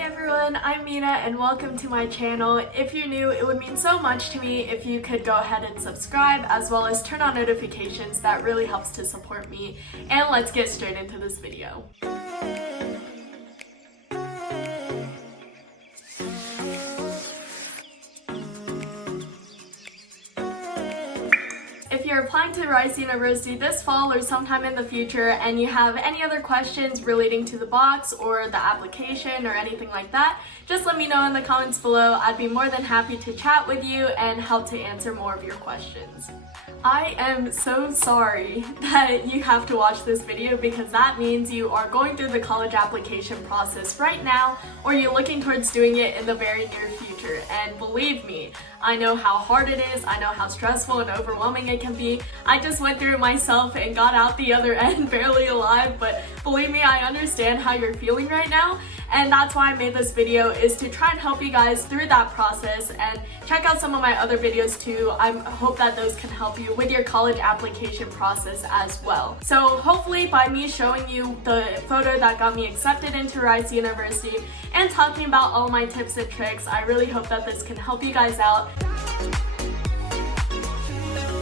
everyone, I'm Mina and welcome to my channel. If you're new, it would mean so much to me if you could go ahead and subscribe as well as turn on notifications. That really helps to support me. And let's get straight into this video. If you're applying to Rice University this fall or sometime in the future and you have any other questions relating to the box or the application or anything like that, just let me know in the comments below. I'd be more than happy to chat with you and help to answer more of your questions. I am so sorry that you have to watch this video because that means you are going through the college application process right now or you're looking towards doing it in the very near future. And believe me, I know how hard it is, I know how stressful and overwhelming it can be. I just went through it myself and got out the other end barely alive, but believe me, I understand how you're feeling right now. And that's why I made this video, is to try and help you guys through that process, and check out some of my other videos too. I hope that those can help you with your college application process as well. So hopefully by me showing you the photo that got me accepted into Rice University and talking about all my tips and tricks, I really hope that this can help you guys out.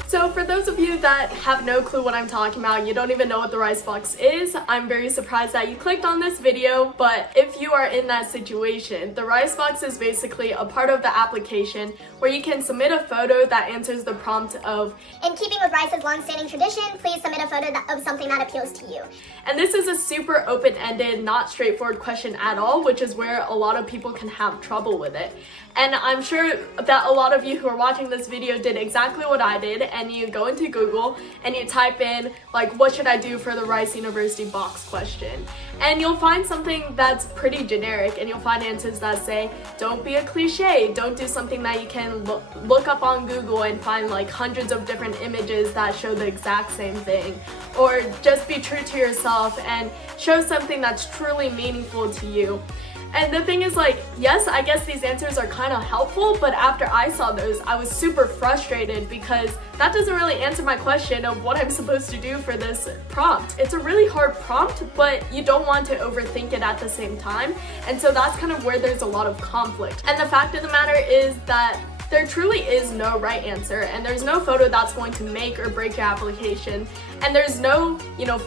So for those of you that have no clue what I'm talking about, you don't even know what the Rice Box is, I'm very surprised that you clicked on this video, but if you are in that situation, the Rice Box is basically a part of the application where you can submit a photo that answers the prompt of, "In keeping with Rice's long-standing tradition, please submit a photo of something that appeals to you." And this is a super open-ended, not straightforward question at all, which is where a lot of people can have trouble with it. And I'm sure that a lot of you who are watching this video did exactly what I did, and you go into Google and you type in, like, what should I do for the Rice University box question? And you'll find something that's pretty generic, and you'll find answers that say, don't be a cliche, don't do something that you can look up on Google and find like hundreds of different images that show the exact same thing, or just be true to yourself and show something that's truly meaningful to you. And the thing is, like, yes, I guess these answers are kind of helpful, but after I saw those, I was super frustrated because that doesn't really answer my question of what I'm supposed to do for this prompt. It's a really hard prompt, but you don't want to overthink it at the same time. And so that's kind of where there's a lot of conflict. And the fact of the matter is that there truly is no right answer, and there's no photo that's going to make or break your application, and there's no,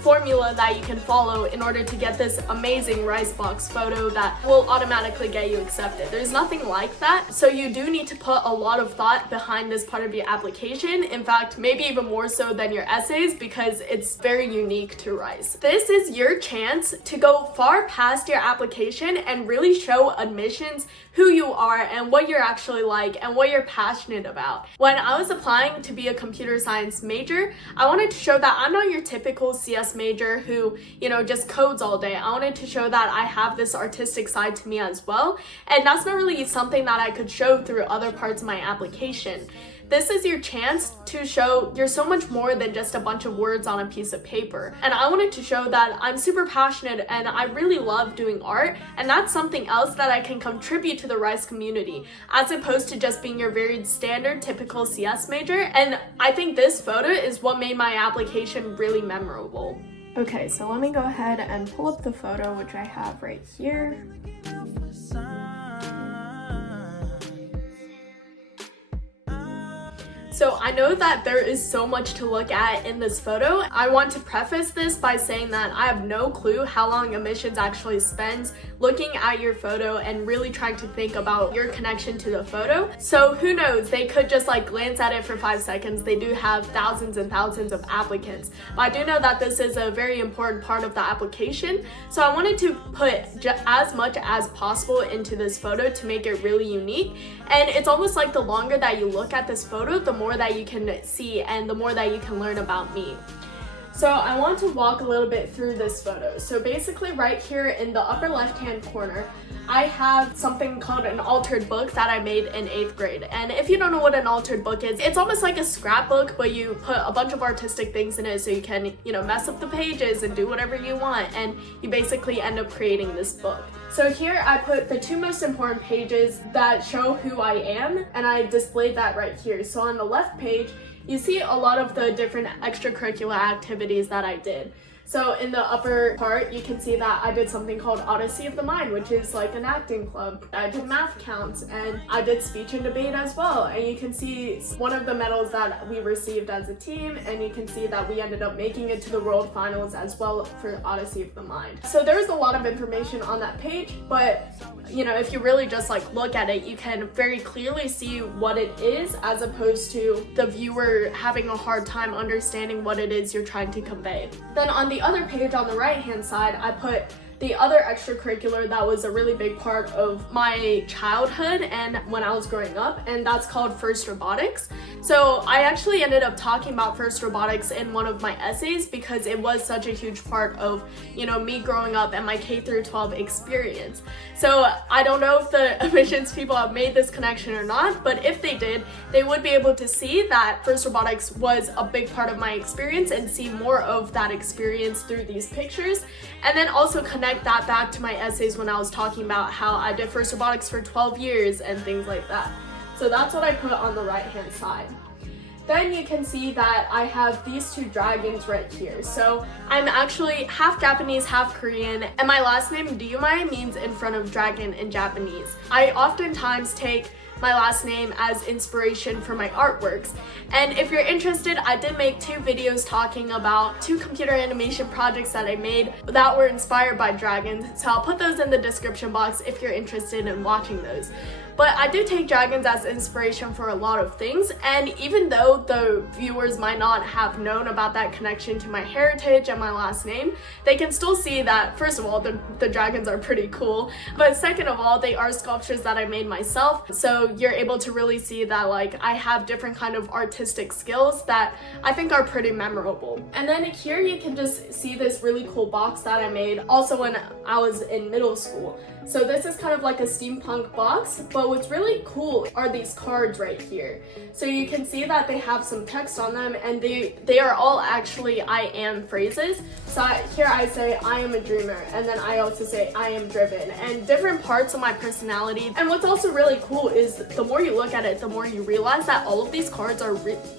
formula that you can follow in order to get this amazing Rice Box photo that will automatically get you accepted. There's nothing like that, so you do need to put a lot of thought behind this part of your application. In fact, maybe even more so than your essays, because it's very unique to Rice. This is your chance to go far past your application and really show admissions who you are and what you're actually like and what you're passionate about. When I was applying to be a computer science major, I wanted to show that I'm not your typical CS major who, just codes all day. I wanted to show that I have this artistic side to me as well, and that's not really something that I could show through other parts of my application. This is your chance to show you're so much more than just a bunch of words on a piece of paper. And I wanted to show that I'm super passionate and I really love doing art, and that's something else that I can contribute to the Rice community, as opposed to just being your very standard typical CS major. And I think this photo is what made my application really memorable. Okay, so let me go ahead and pull up the photo, which I have right here. So I know that there is so much to look at in this photo. I want to preface this by saying that I have no clue how long admissions actually spends looking at your photo and really trying to think about your connection to the photo. So who knows, they could just glance at it for 5 seconds. They do have thousands and thousands of applicants. But I do know that this is a very important part of the application. So I wanted to put as much as possible into this photo to make it really unique. And it's almost like the longer that you look at this photo, the more that you can see and the more that you can learn about me. So I want to walk a little bit through this photo. So basically right here in the upper left-hand corner, I have something called an altered book that I made in 8th grade. And if you don't know what an altered book is, it's almost like a scrapbook, but you put a bunch of artistic things in it so you can, mess up the pages and do whatever you want. And you basically end up creating this book. So here I put the 2 most important pages that show who I am, and I displayed that right here. So on the left page, you see a lot of the different extracurricular activities that I did. So in the upper part, you can see that I did something called Odyssey of the Mind, which is like an acting club. I did math counts and I did speech and debate as well. And you can see one of the medals that we received as a team, and you can see that we ended up making it to the world finals as well for Odyssey of the Mind. So there's a lot of information on that page, but you know, if you really just like look at it, you can very clearly see what it is, as opposed to the viewer having a hard time understanding what it is you're trying to convey. Then on the other page on the right hand side, I put the other extracurricular that was a really big part of my childhood and when I was growing up, and that's called First Robotics. So I actually ended up talking about First Robotics in one of my essays because it was such a huge part of, you know, me growing up and my K-12 experience. So I don't know if the admissions people have made this connection or not, but if they did, they would be able to see that First Robotics was a big part of my experience and see more of that experience through these pictures, and then also connect that back to my essays when I was talking about how I did First Robotics for 12 years and things like that. So that's what I put on the right hand side. Then you can see that I have these two dragons right here. So I'm actually half Japanese, half Korean, and my last name Ryumae means in front of dragon in Japanese. I oftentimes take my last name as inspiration for my artworks. And if you're interested, I did make 2 videos talking about 2 computer animation projects that I made that were inspired by dragons. So I'll put those in the description box if you're interested in watching those. But I do take dragons as inspiration for a lot of things, and even though the viewers might not have known about that connection to my heritage and my last name, they can still see that, first of all, the dragons are pretty cool, but second of all, they are sculptures that I made myself, so you're able to really see that like I have different kind of artistic skills that I think are pretty memorable. And then here you can just see this really cool box that I made also when I was in middle school. So this is kind of like a steampunk box, but what's really cool are these cards right here. So you can see that they have some text on them, and they are all actually I am phrases. So here I say I am a dreamer, and then I also say I am driven, and different parts of my personality. And what's also really cool is the more you look at it, the more you realize that all of these cards are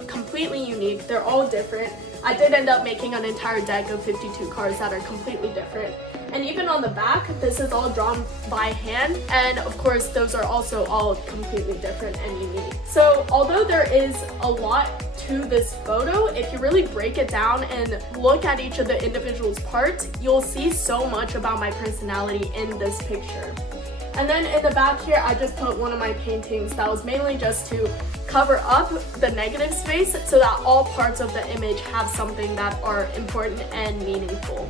completely unique. They're all different. I did end up making an entire deck of 52 cards that are completely different. And even on the back, this is all drawn by hand, and of course those are also all completely different and unique. So although there is a lot to this photo, if you really break it down and look at each of the individual parts, you'll see so much about my personality in this picture. And then in the back here, I just put one of my paintings that was mainly just to cover up the negative space so that all parts of the image have something that are important and meaningful.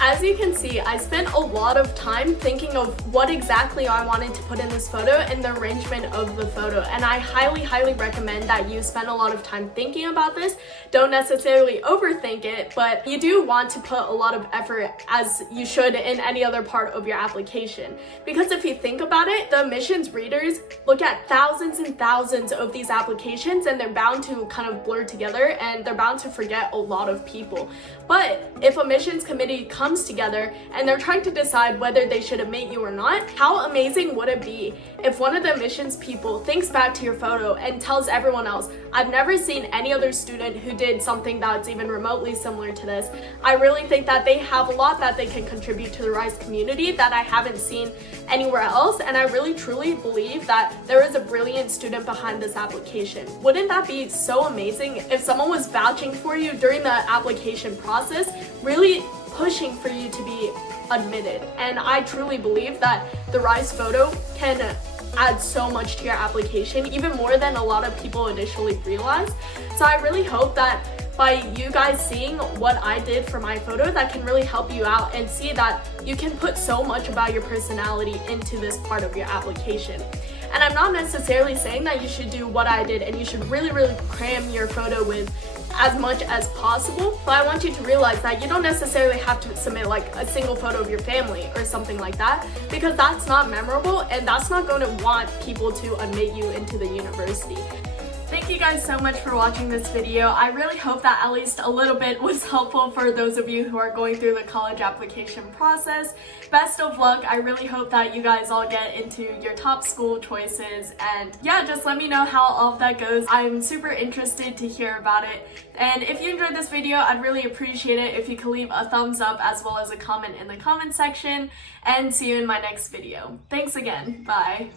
As you can see, I spent a lot of time thinking of what exactly I wanted to put in this photo and the arrangement of the photo, and I highly recommend that you spend a lot of time thinking about this. Don't necessarily overthink it, but you do want to put a lot of effort, as you should in any other part of your application. Because if you think about it, the admissions readers look at thousands and thousands of these applications, and they're bound to kind of blur together, and they're bound to forget a lot of people. But if a admissions committee comes together and they're trying to decide whether they should admit you or not, how amazing would it be if one of the admissions people thinks back to your photo and tells everyone else, I've never seen any other student who did something that's even remotely similar to this. I really think that they have a lot that they can contribute to the RISE community that I haven't seen anywhere else, and I really truly believe that there is a brilliant student behind this application. Wouldn't that be so amazing if someone was vouching for you during the application process, really pushing for you to be admitted? And I truly believe that the RISE photo can add so much to your application, even more than a lot of people initially realize. So I really hope that by you guys seeing what I did for my photo, that can really help you out and see that you can put so much about your personality into this part of your application. And I'm not necessarily saying that you should do what I did and you should really cram your photo with as much as possible, but I want you to realize that you don't necessarily have to submit like a single photo of your family or something like that, because that's not memorable and that's not going to want people to admit you into the university. Thank you guys so much for watching this video. I really hope that at least a little bit was helpful for those of you who are going through the college application process. Best of luck. I really hope that you guys all get into your top school choices, and yeah, just let me know how all of that goes. I'm super interested to hear about it. And if you enjoyed this video, I'd really appreciate it if you could leave a thumbs up as well as a comment in the comment section, and see you in my next video. Thanks again. Bye.